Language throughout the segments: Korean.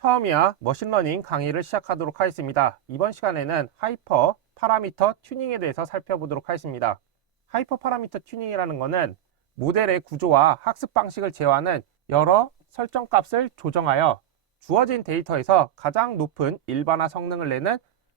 처음이야 머신러닝 강의를 시작하도록 하겠습니다. 이번 시간에는 하이퍼 파라미터 튜닝에 대해서 살펴보도록 하겠습니다. 하이퍼 파라미터 튜닝이라는 것은 모델의 구조와 학습 방식을 제어하는 여러 설정 값을 조정하여 주어진 데이터에서 가장 높은 일반화 성능을 내는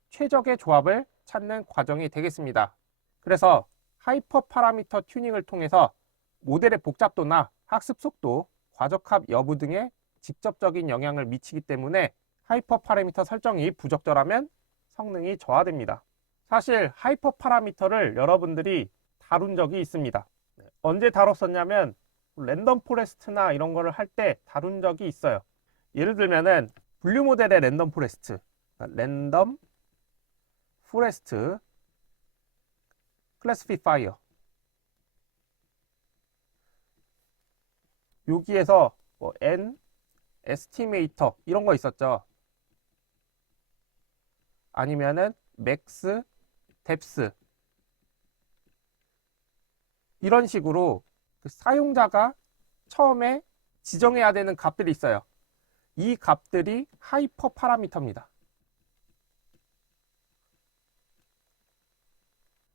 최적의 조합을 찾는 과정이 되겠습니다. 그래서 하이퍼 파라미터 튜닝을 통해서 모델의 복잡도나 학습 속도, 과적합 여부 등에 직접적인 영향을 미치기 때문에 하이퍼 파라미터 설정이 부적절하면 성능이 저하됩니다. 사실 하이퍼 파라미터를 여러분들이 다룬 적이 있습니다. 언제 다뤘었냐면 랜덤 포레스트나 이런 거를 할 때 다룬 적이 있어요. 예를 들면은 분류 모델의 랜덤 포레스트, 클래시파이어, 여기에서 N 에스티메이터 이런 거 있었죠. 아니면은 맥스, 뎁스 이런 식으로 사용자가 처음에 지정해야 되는 값들이 있어요. 이 값들이 하이퍼 파라미터입니다.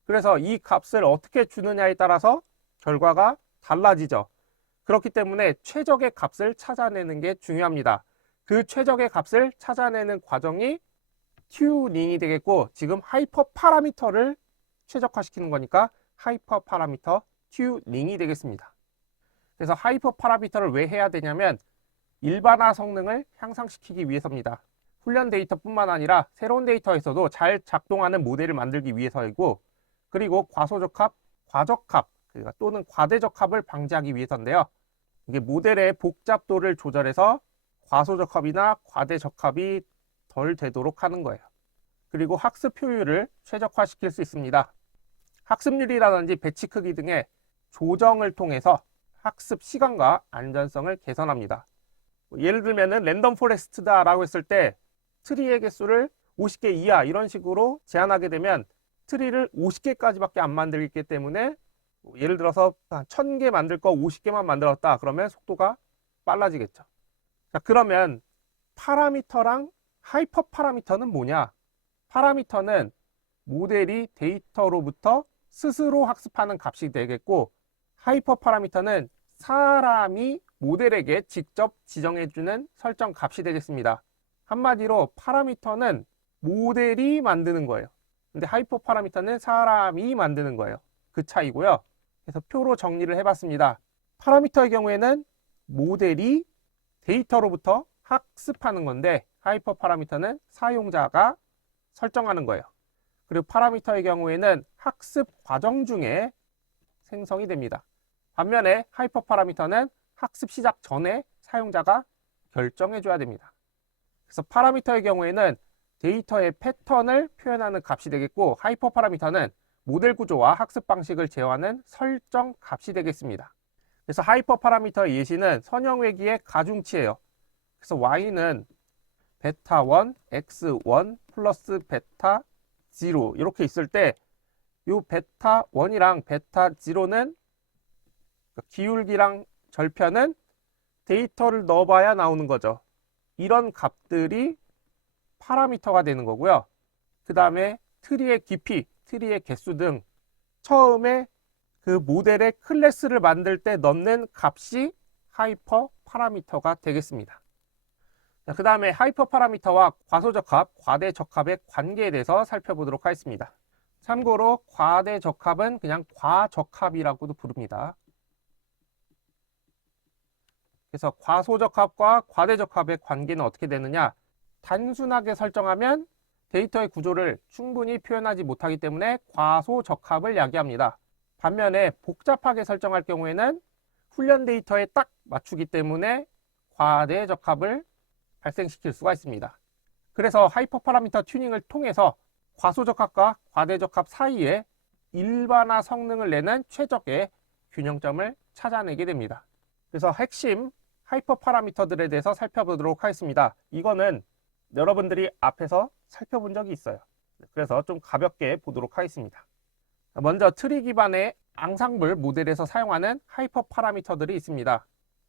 그래서 이 값을 어떻게 주느냐에 따라서 결과가 달라지죠. 그렇기 때문에 최적의 값을 찾아내는 게 중요합니다. 그 최적의 값을 찾아내는 과정이 튜닝이 되겠고, 지금 하이퍼 파라미터를 최적화시키는 거니까 하이퍼 파라미터 튜닝이 되겠습니다. 그래서 하이퍼 파라미터를 왜 해야 되냐면 일반화 성능을 향상시키기 위해서입니다. 훈련 데이터뿐만 아니라 새로운 데이터에서도 잘 작동하는 모델을 만들기 위해서이고, 그리고 과소적합, 과적합 또는 과대적합을 방지하기 위해서인데요. 이게 모델의 복잡도를 조절해서 과소적합이나 과대적합이 덜 되도록 하는 거예요. 그리고 학습 효율을 최적화시킬 수 있습니다. 학습률이라든지 배치 크기 등의 조정을 통해서 학습 시간과 안전성을 개선합니다. 예를 들면은 랜덤 포레스트다라고 했을 때 트리의 개수를 50개 이하 이런 식으로 제한하게 되면 트리를 50개까지밖에 안 만들기 때문에 예를 들어서 1000개 만들 거 50개만 만들었다 그러면 속도가 빨라지겠죠. 자, 그러면 파라미터랑 하이퍼 파라미터는 뭐냐? 파라미터는 모델이 데이터로부터 스스로 학습하는 값이 되겠고, 하이퍼 파라미터는 사람이 모델에게 직접 지정해주는 설정 값이 되겠습니다. 한마디로 파라미터는 모델이 만드는 거예요. 근데 하이퍼 파라미터는 사람이 만드는 거예요. 그 차이고요. 그래서 표로 정리를 해봤습니다. 파라미터의 경우에는 모델이 데이터로부터 학습하는 건데, 하이퍼 파라미터는 사용자가 설정하는 거예요. 그리고 파라미터의 경우에는 학습 과정 중에 생성이 됩니다. 반면에 하이퍼 파라미터는 학습 시작 전에 사용자가 결정해 줘야 됩니다. 그래서 파라미터의 경우에는 데이터의 패턴을 표현하는 값이 되겠고, 하이퍼 파라미터는 모델 구조와 학습 방식을 제어하는 설정 값이 되겠습니다. 그래서 하이퍼 파라미터의 예시는 선형외기의 가중치예요. 그래서 y는 베타1, x1 플러스 베타0 이렇게 있을 때 이 베타1이랑 베타0는 기울기랑 절편은 데이터를 넣어봐야 나오는 거죠. 이런 값들이 파라미터가 되는 거고요. 그 다음에 트리의 깊이, 트리의 개수 등 처음에 그 모델의 클래스를 만들 때 넣는 값이 하이퍼 파라미터가 되겠습니다. 그 다음에 하이퍼 파라미터와 과소적합, 과대적합의 관계에 대해서 살펴보도록 하겠습니다. 참고로 과대적합은 그냥 과적합이라고도 부릅니다. 그래서 과소적합과 과대적합의 관계는 어떻게 되느냐? 단순하게 설정하면 데이터의 구조를 충분히 표현하지 못하기 때문에 과소적합을 야기합니다. 반면에 복잡하게 설정할 경우에는 훈련 데이터에 딱 맞추기 때문에 과대적합을 발생시킬 수가 있습니다. 그래서 하이퍼 파라미터 튜닝을 통해서 과소적합과 과대적합 사이에 일반화 성능을 내는 최적의 균형점을 찾아내게 됩니다. 그래서 핵심 하이퍼 파라미터들에 대해서 살펴보도록 하겠습니다. 이거는 여러분들이 앞에서 살펴본 적이 있어요. 그래서 좀 가볍게 보도록 하겠습니다. 먼저 트리 기반의 앙상블 모델에서 사용하는 하이퍼 파라미터들이 있습니다.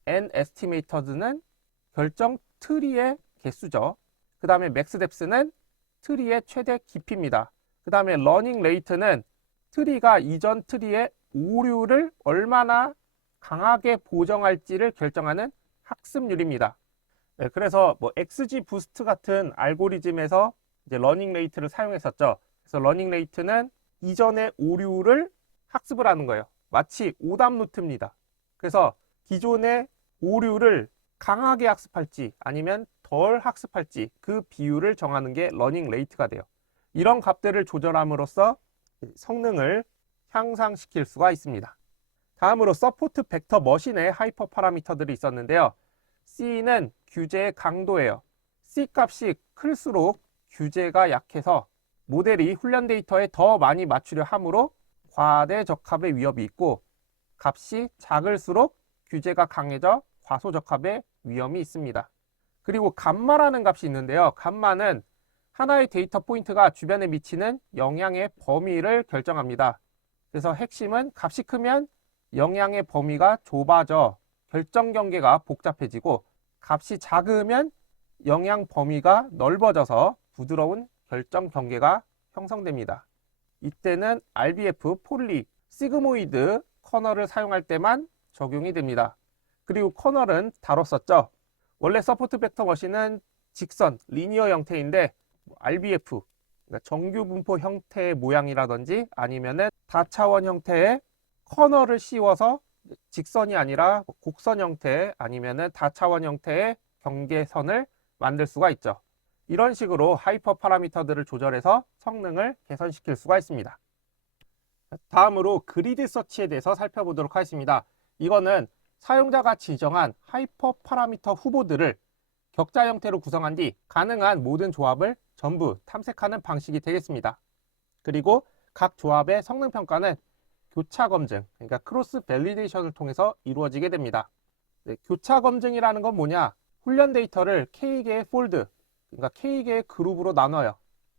N 에스티메이터즈는 결정 트리의 개수죠. 그 다음에 맥스 뎁스는 트리의 최대 깊이입니다. 그 다음에 러닝 레이트는 트리가 이전 트리의 오류를 얼마나 강하게 보정할지를 결정하는 학습률입니다. 네, 그래서 뭐 XG 부스트 같은 알고리즘에서 이제 러닝 레이트를 사용했었죠. 그래서 러닝 레이트는 이전의 오류를 학습을 하는 거예요. 마치 오답 노트입니다. 그래서 기존의 오류를 강하게 학습할지 아니면 덜 학습할지 그 비율을 정하는 게 러닝 레이트가 돼요. 이런 값들을 조절함으로써 성능을 향상시킬 수가 있습니다. 다음으로 서포트 벡터 머신의 하이퍼 파라미터들이 있었는데요. C는 규제의 강도예요. C 값이 클수록 규제가 약해서 모델이 훈련 데이터에 더 많이 맞추려 하므로 과대적합의 위협이 있고, 값이 작을수록 규제가 강해져 과소적합의 위험이 있습니다. 그리고 감마라는 값이 있는데요. 감마는 하나의 데이터 포인트가 주변에 미치는 영향의 범위를 결정합니다. 그래서 핵심은 값이 크면 영향의 범위가 좁아져 결정 경계가 복잡해지고, 값이 작으면 영향 범위가 넓어져서 부드러운 결정 경계가 형성됩니다. 이때는 RBF, 폴리, 시그모이드 커널을 사용할 때만 적용이 됩니다. 그리고 커널은 다뤘었죠. 원래 서포트 벡터 머신은 직선, 리니어 형태인데 RBF, 그러니까 정규 분포 형태의 모양이라든지 아니면은 다차원 형태의 커널을 씌워서 직선이 아니라 곡선 형태 아니면은 다차원 형태의 경계선을 만들 수가 있죠. 이런 식으로 하이퍼 파라미터들을 조절해서 성능을 개선시킬 수가 있습니다. 다음으로 그리드 서치에 대해서 살펴보도록 하겠습니다. 이거는 사용자가 지정한 하이퍼 파라미터 후보들을 격자 형태로 구성한 뒤 가능한 모든 조합을 전부 탐색하는 방식이 되겠습니다. 그리고 각 조합의 성능 평가는 교차 검증, 그러니까 크로스 밸리데이션을 통해서 이루어지게 됩니다. 네, 교차 검증이라는 건 뭐냐? 훈련 데이터를 K개의 폴드, 그러니까 K개의 그룹으로 나눠요.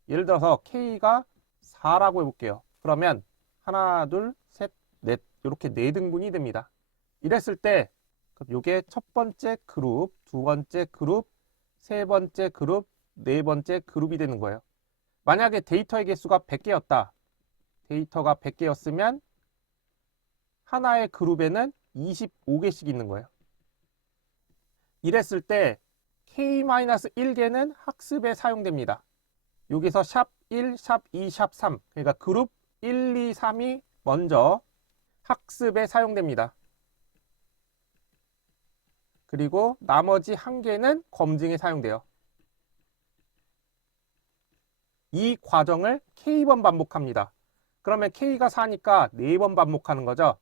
예를 들어서 K가 4라고 해볼게요. 그러면 하나, 둘, 셋, 넷 이렇게 4등분이 됩니다. 이랬을 때 이게 첫 번째 그룹, 두 번째 그룹, 세 번째 그룹, 네 번째 그룹이 되는 거예요. 만약에 데이터의 개수가 100개였다. 데이터가 100개였으면 하나의 그룹에는 25개씩 있는 거예요. 이랬을 때 K-1개는 학습에 사용됩니다. 여기서 샵 1, 샵 2, 샵 3, 그러니까 그룹 1, 2, 3이 먼저 학습에 사용됩니다. 그리고 나머지 1개는 검증에 사용돼요. 이 과정을 K번 반복합니다. 그러면 K가 4니까 4번 반복하는 거죠.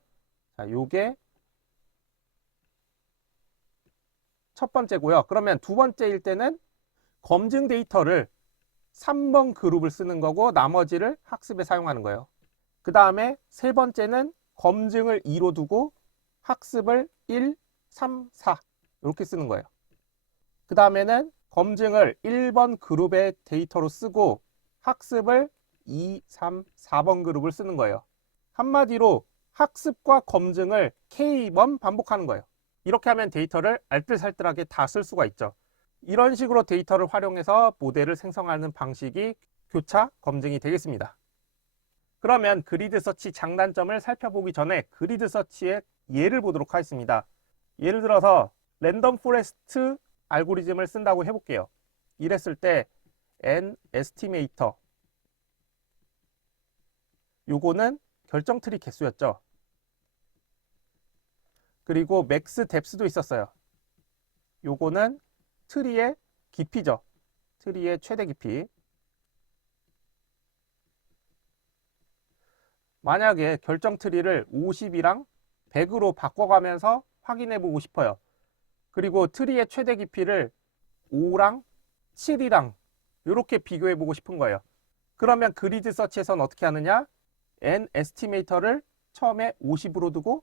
자, 요게 첫 번째고요. 그러면 두 번째일 때는 검증 데이터를 3번 그룹을 쓰는 거고 나머지를 학습에 사용하는 거예요. 그 다음에 세 번째는 검증을 2로 두고 학습을 1, 3, 4 이렇게 쓰는 거예요. 그 다음에는 검증을 1번 그룹의 데이터로 쓰고 학습을 2, 3, 4번 그룹을 쓰는 거예요. 한마디로 학습과 검증을 K번 반복하는 거예요. 이렇게 하면 데이터를 알뜰살뜰하게 다 쓸 수가 있죠. 이런 식으로 데이터를 활용해서 모델을 생성하는 방식이 교차 검증이 되겠습니다. 그러면 그리드 서치 장단점을 살펴보기 전에 그리드 서치의 예를 보도록 하겠습니다. 예를 들어서 랜덤 포레스트 알고리즘을 쓴다고 해볼게요. 이랬을 때 N 에스티메이터, 요거는 결정 트리 개수였죠. 그리고 맥스 뎁스도 있었어요. 요거는 트리의 깊이죠. 트리의 최대 깊이. 만약에 결정 트리를 50이랑 100으로 바꿔가면서 확인해 보고 싶어요. 그리고 트리의 최대 깊이를 5랑 7이랑 이렇게 비교해 보고 싶은 거예요. 그러면 그리드 서치에서는 어떻게 하느냐? N 에스티메이터를 처음에 50으로 두고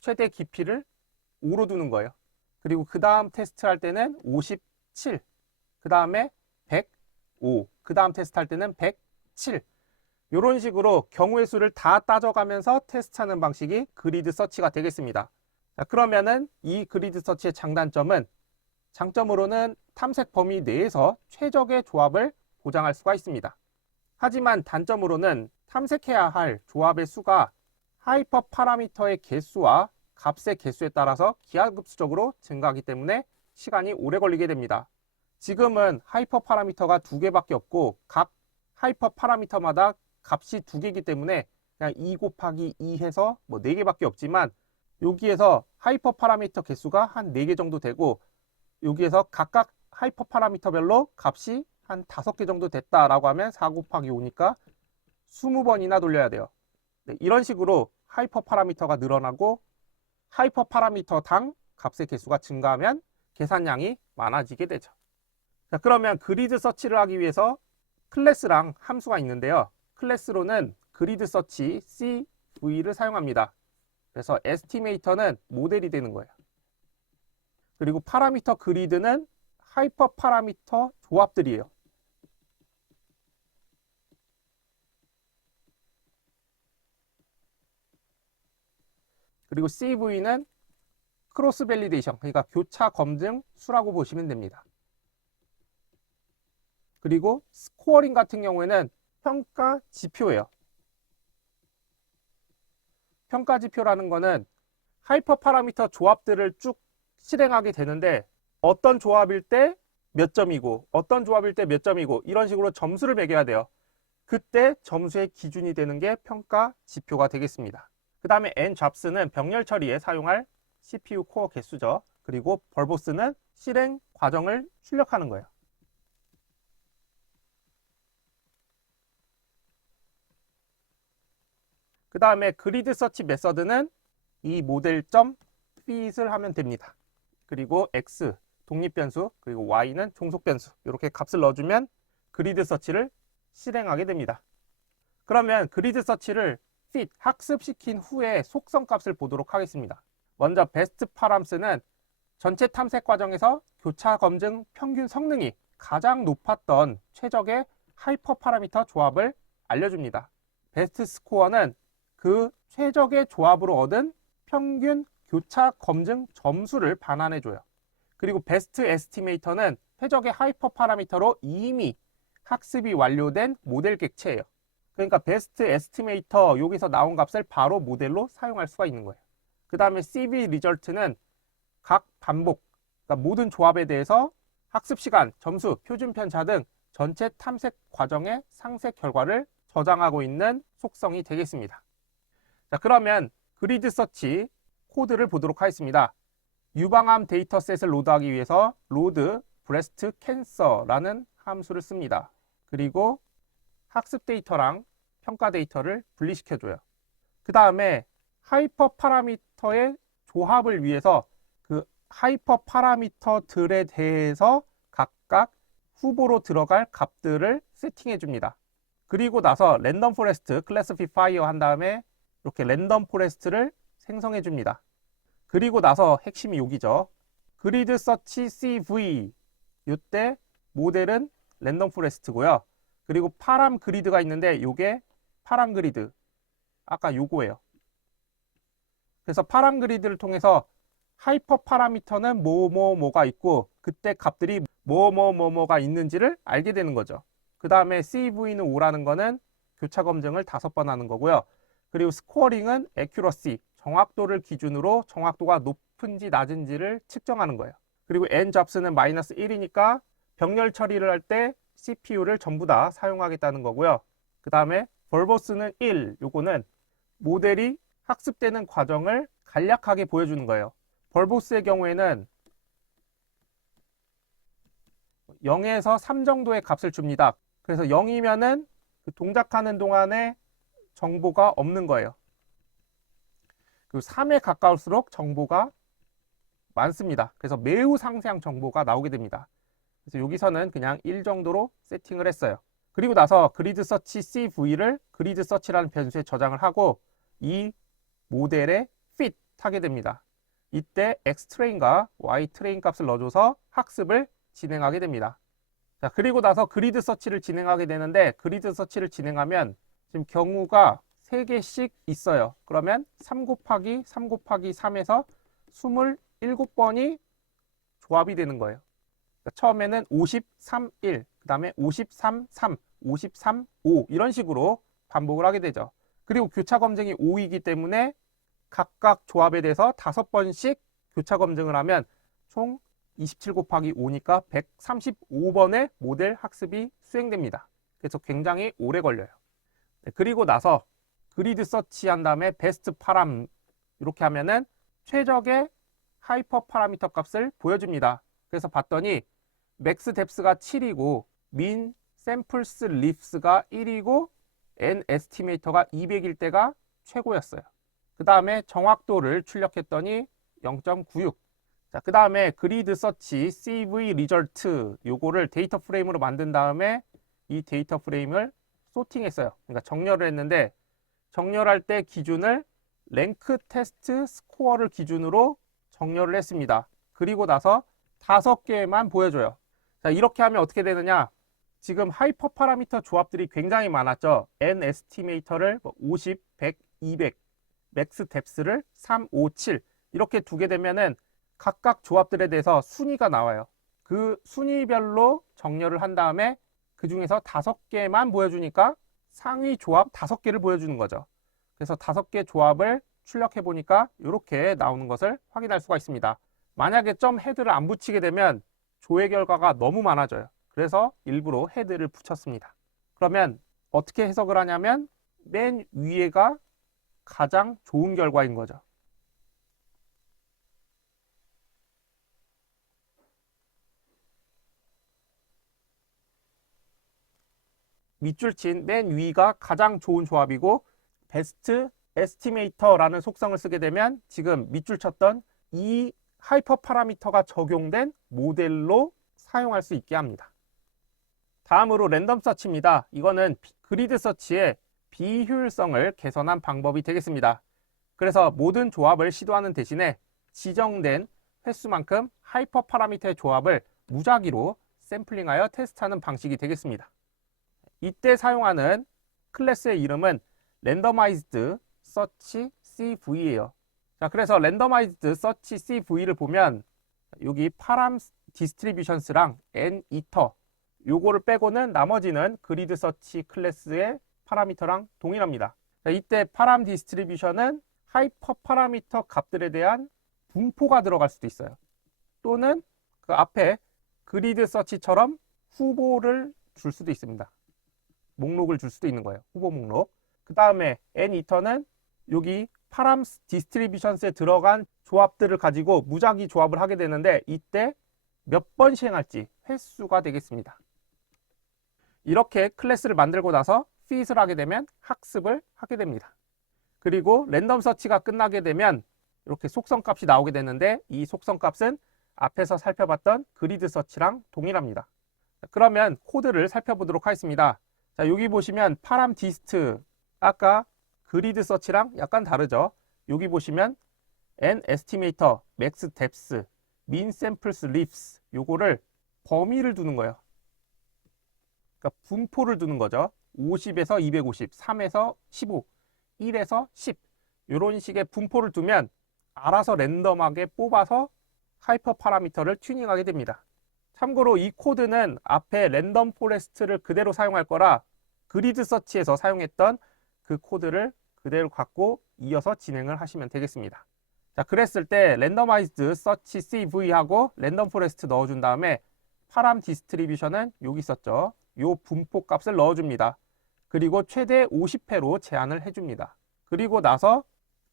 최대 깊이를 5로 두는 거예요. 그리고 그 다음 테스트 할 때는 57, 그 다음에 105, 그 다음 테스트 할 때는 107. 이런 식으로 경우의 수를 다 따져가면서 테스트하는 방식이 그리드 서치가 되겠습니다. 자, 그러면은 이 그리드 서치의 장단점은 장점으로는 탐색 범위 내에서 최적의 조합을 보장할 수가 있습니다. 하지만 단점으로는 탐색해야 할 조합의 수가 하이퍼 파라미터의 개수와 값의 개수에 따라서 기하급수적으로 증가하기 때문에 시간이 오래 걸리게 됩니다. 지금은 하이퍼 파라미터가 2개밖에 없고 각 하이퍼 파라미터마다 값이 2개이기 때문에 그냥 2 곱하기 2 해서 뭐 4개밖에 없지만 여기에서 하이퍼 파라미터 개수가 한 4개 정도 되고 여기에서 각각 하이퍼 파라미터별로 값이 한 5개 정도 됐다라고 하면 4 곱하기 5니까 20번이나 돌려야 돼요. 네, 이런 식으로 하이퍼 파라미터가 늘어나고 하이퍼 파라미터당 값의 개수가 증가하면 계산량이 많아지게 되죠. 자, 그러면 그리드 서치를 하기 위해서 클래스랑 함수가 있는데요. 클래스로는 그리드 서치 CV를 사용합니다. 그래서 에스티메이터는 모델이 되는 거예요. 그리고 파라미터 그리드는 하이퍼 파라미터 조합들이에요. 그리고 CV는 크로스 밸리데이션, 그러니까 교차 검증 수라고 보시면 됩니다. 그리고 스코어링 같은 경우에는 평가 지표예요. 평가 지표라는 거는 하이퍼 파라미터 조합들을 쭉 실행하게 되는데 어떤 조합일 때 몇 점이고 어떤 조합일 때 몇 점이고 이런 식으로 점수를 매겨야 돼요. 그때 점수의 기준이 되는 게 평가 지표가 되겠습니다. 그 다음에 N-잡스는 병렬 처리에 사용할 CPU 코어 개수죠. 그리고 벌보스는 실행 과정을 출력하는 거예요. 그 다음에 그리드 서치 메서드는 이 모델 점 fit을 하면 됩니다. 그리고 x 독립변수 그리고 y는 종속변수 이렇게 값을 넣어주면 그리드 서치를 실행하게 됩니다. 그러면 그리드 서치를 fit 학습시킨 후에 속성 값을 보도록 하겠습니다. 먼저 베스트 파람스는 전체 탐색 과정에서 교차 검증 평균 성능이 가장 높았던 최적의 하이퍼 파라미터 조합을 알려줍니다. 베스트 스코어는 그 최적의 조합으로 얻은 평균 교차 검증 점수를 반환해줘요. 그리고 베스트 에스티메이터는 최적의 하이퍼 파라미터로 이미 학습이 완료된 모델 객체예요. 그러니까 베스트 에스티메이터 여기서 나온 값을 바로 모델로 사용할 수가 있는 거예요. 그 다음에 CV 리절트는 각 반복, 그러니까 모든 조합에 대해서 학습 시간, 점수, 표준 편차 등 전체 탐색 과정의 상세 결과를 저장하고 있는 속성이 되겠습니다. 자, 그러면 그리드 서치 코드를 보도록 하겠습니다. 유방암 데이터셋을 로드하기 위해서 로드 브레스트 캔서라는 함수를 씁니다. 그리고 학습 데이터랑 평가 데이터를 분리시켜줘요. 그 다음에 하이퍼 파라미터의 조합을 위해서 그 하이퍼 파라미터들에 대해서 각각 후보로 들어갈 값들을 세팅해 줍니다. 그리고 나서 랜덤 포레스트 클래시파이어 한 다음에 이렇게 랜덤 포레스트를 생성해 줍니다. 그리고 나서 핵심이 여기죠. 그리드 서치 CV 이때 모델은 랜덤 포레스트고요. 그리고 파람 그리드가 있는데 이게 파람 그리드 아까 요거예요. 그래서 파람 그리드를 통해서 하이퍼 파라미터는 뭐뭐뭐가 있고 그때 값들이 뭐뭐뭐뭐가 있는지를 알게 되는 거죠. 그 다음에 CV는 5라는 거는 교차 검증을 5번 하는 거고요. 그리고 스코어링은 accuracy, 정확도를 기준으로 정확도가 높은지 낮은지를 측정하는 거예요. 그리고 N-잡스는 마이너스 1이니까 병렬 처리를 할 때 CPU를 전부 다 사용하겠다는 거고요. 그 다음에 벌보스는 1, 요거는 모델이 학습되는 과정을 간략하게 보여주는 거예요. 벌보스의 경우에는 0에서 3 정도의 값을 줍니다. 그래서 0이면은 그 동작하는 동안에 정보가 없는 거예요. 그리고 3에 가까울수록 정보가 많습니다. 그래서 매우 상세한 정보가 나오게 됩니다. 그래서 여기서는 그냥 1 정도로 세팅을 했어요. 그리고 나서 그리드 서치 CV를 그리드 서치라는 변수에 저장을 하고 이 모델에 fit 하게 됩니다. 이때 x트레인과 y트레인 값을 넣어줘서 학습을 진행하게 됩니다. 자, 그리고 나서 그리드 서치를 진행하게 되는데 그리드 서치를 진행하면 지금 경우가 3개씩 있어요. 그러면 3 곱하기 3 곱하기 3에서 27번이 조합이 되는 거예요. 그러니까 처음에는 53, 1, 그 다음에 53, 3, 53, 5 이런 식으로 반복을 하게 되죠. 그리고 교차 검증이 5이기 때문에 각각 조합에 대해서 5번씩 교차 검증을 하면 총 27 곱하기 5니까 135번의 모델 학습이 수행됩니다. 그래서 굉장히 오래 걸려요. 그리고 나서 그리드 서치 한 다음에 베스트 파람 이렇게 하면은 최적의 하이퍼 파라미터 값을 보여줍니다. 그래서 봤더니 맥스 뎁스가 7이고 민 샘플스 립스가 1이고 N 에스티메이터가 200일 때가 최고였어요. 그 다음에 정확도를 출력했더니 0.96. 자, 그 다음에 그리드 서치 CV 리절트 요거를 데이터 프레임으로 만든 다음에 이 데이터 프레임을 소팅했어요. 그러니까 정렬을 했는데 정렬할 때 기준을 랭크 테스트 스코어를 기준으로 정렬을 했습니다. 그리고 나서 5개만 보여줘요. 자, 이렇게 하면 어떻게 되느냐? 지금 하이퍼 파라미터 조합들이 굉장히 많았죠. N 에스티메이터를 50, 100, 200, 맥스 뎁스를 3, 5, 7 이렇게 두게 되면은 각각 조합들에 대해서 순위가 나와요. 그 순위별로 정렬을 한 다음에 그 중에서 5개만 보여주니까 상위 조합 5개를 보여주는 거죠. 그래서 5개 조합을 출력해 보니까 이렇게 나오는 것을 확인할 수가 있습니다. 만약에 점 헤드를 안 붙이게 되면 조회 결과가 너무 많아져요. 그래서 일부러 헤드를 붙였습니다. 그러면 어떻게 해석을 하냐면 맨 위에가 가장 좋은 결과인 거죠. 밑줄 친 맨 위가 가장 좋은 조합이고 베스트 에스티메이터라는 속성을 쓰게 되면 지금 밑줄 쳤던 이 하이퍼 파라미터가 적용된 모델로 사용할 수 있게 합니다. 다음으로 랜덤 서치입니다. 이거는 그리드 서치의 비효율성을 개선한 방법이 되겠습니다. 그래서 모든 조합을 시도하는 대신에 지정된 횟수만큼 하이퍼 파라미터의 조합을 무작위로 샘플링하여 테스트하는 방식이 되겠습니다. 이때 사용하는 클래스의 이름은 랜더마이즈드 서치 CV예요. 자, 그래서 랜더마이즈드 서치 CV를 보면 여기 파람 디스트리뷰션스랑 N 이터 요거를 빼고는 나머지는 그리드 서치 클래스의 파라미터랑 동일합니다. 자, 이때 파람 디스트리뷰션은 하이퍼 파라미터 값들에 대한 분포가 들어갈 수도 있어요. 또는 그 앞에 그리드 서치처럼 후보를 줄 수도 있습니다. 목록을 줄 수도 있는 거예요. 후보 목록. 그 다음에 N이터는 여기 파람 디스트리뷰션스에 들어간 조합들을 가지고 무작위 조합을 하게 되는데 이때 몇 번 시행할지 횟수가 되겠습니다. 이렇게 클래스를 만들고 나서 fit을 하게 되면 학습을 하게 됩니다. 그리고 랜덤 서치가 끝나게 되면 이렇게 속성값이 나오게 되는데 이 속성값은 앞에서 살펴봤던 그리드 서치랑 동일합니다. 그러면 코드를 살펴보도록 하겠습니다. 자, 여기 보시면 파람 디스트 아까 그리드 서치랑 약간 다르죠. 여기 보시면 N 에스티메이터, 맥스 뎁스, 민 샘플스 립스 요거를 범위를 두는 거예요. 그러니까 분포를 두는 거죠. 50에서 250, 3에서 15, 1에서 10 이런 식의 분포를 두면 알아서 랜덤하게 뽑아서 하이퍼 파라미터를 튜닝하게 됩니다. 참고로 이 코드는 앞에 랜덤 포레스트를 그대로 사용할 거라 그리드 서치에서 사용했던 그 코드를 그대로 갖고 이어서 진행을 하시면 되겠습니다. 자, 그랬을 때 랜더마이즈드 서치 CV하고 랜덤 포레스트 넣어준 다음에 파람 디스트리뷰션은 여기 있었죠. 요 분포 값을 넣어줍니다. 그리고 최대 50회로 제한을 해줍니다. 그리고 나서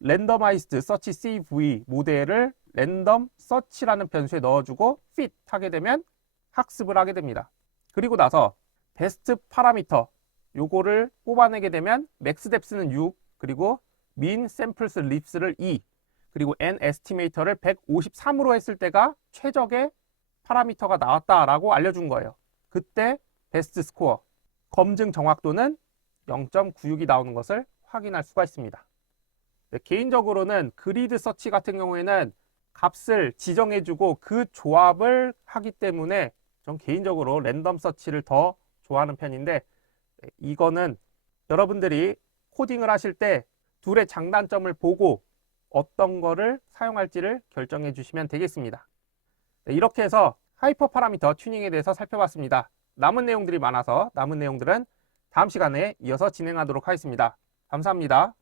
랜더마이즈드 서치 CV 모델을 랜덤 서치라는 변수에 넣어주고 fit 하게 되면 학습을 하게 됩니다. 그리고 나서 베스트 파라미터 요거를 뽑아내게 되면 맥스 뎁스는 6 그리고 민 샘플스 립스를 2 그리고 N 에스티메이터를 153으로 했을 때가 최적의 파라미터가 나왔다라고 알려준 거예요. 그때 베스트 스코어 검증 정확도는 0.96이 나오는 것을 확인할 수가 있습니다. 네, 개인적으로는 그리드 서치 같은 경우에는 값을 지정해주고 그 조합을 하기 때문에 전 개인적으로 랜덤 서치를 더 좋아하는 편인데 이거는 여러분들이 코딩을 하실 때 둘의 장단점을 보고 어떤 거를 사용할지를 결정해 주시면 되겠습니다. 네, 이렇게 해서 하이퍼 파라미터 튜닝에 대해서 살펴봤습니다. 남은 내용들이 많아서 남은 내용들은 다음 시간에 이어서 진행하도록 하겠습니다. 감사합니다.